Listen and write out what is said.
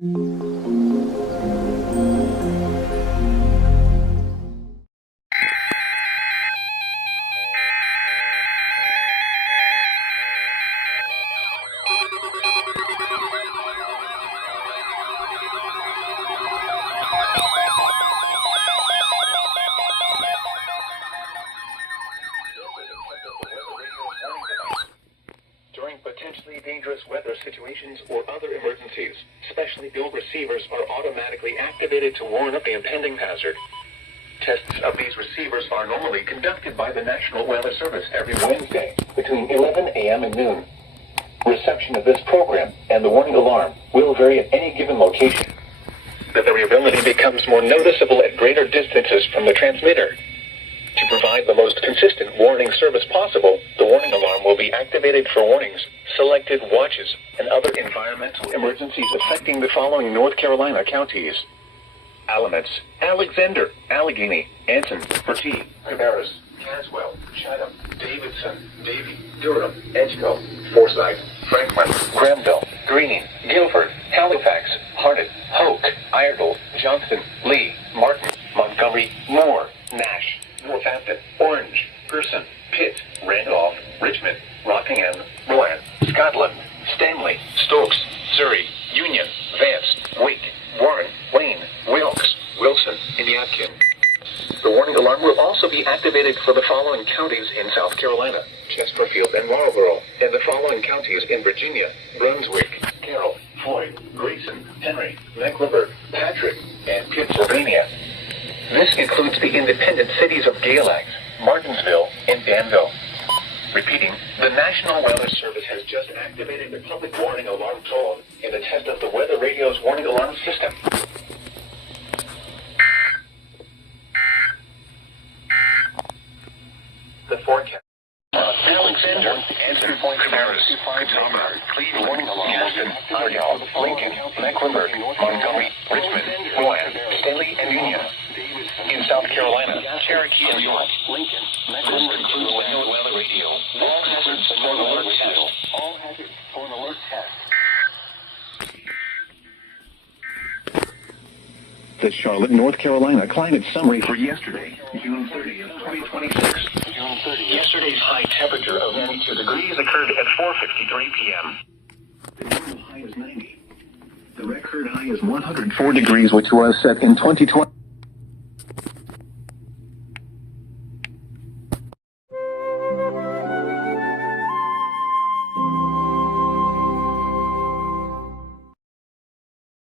During potentially dangerous weather situations or other emergencies, specially built receivers are automatically activated to warn of the impending hazard. Tests of these receivers are normally conducted by the National Weather Service every Wednesday between 11 a.m. and noon. Reception of this program and the warning alarm will vary at any given location. The variability becomes more noticeable at greater distances from the transmitter. To provide the most consistent warning service possible, the warning alarm will be activated for warnings, selected watches, and other environmental emergencies affecting the following North Carolina counties: Alamance, Alexander, Allegheny, Anson, Bertie, Cabarrus, Caswell, Chatham, Davidson, Davie, Durham, Edgecombe, Forsyth, Franklin, Granville, Greening, Guilford, Halifax, Harnett, Hoke, Iredell, Johnston, Lee, Martin, Montgomery, Moore, Nash, Northampton, Orange, Gerson, Pitt, Randolph, Richmond, Rockingham, Rowan, Scotland, Stanley, Stokes, Surrey, Union, Vance, Wake, Warren, Wayne, Wilkes, Wilson, and Yadkin. The warning alarm will also be activated for the following counties in South Carolina: Chesterfield and Marlborough, and the following counties in Virginia: Brunswick, Carroll, Floyd, Grayson, Henry, Mecklenburg, Patrick, and Pennsylvania. This includes the independent cities of Galax, Martinsville, and Danville. Repeating, the National Weather Service has just activated the public warning alarm tone in the test of the Weather Radio's warning alarm system. The forecast. Alexander, Anson, Cabarrus, Tomar, Cleveland, Gaston, Ardell, Lincoln, Mecklenburg, Montgomery, Richmond, Rowan, Stanley, and Union. In South Carolina, Cherokee, and York, Lincoln, Mecklenburg, Weather Radio. All hazards for an alert test. All hazards for an alert test. The Charlotte, North Carolina climate summary for yesterday, June 30th, 2026. June 30th. Yesterday's high temperature of 92 degrees occurred at 4:53 p.m. The normal high is 90. The record high is 104 degrees, which was set in 2020.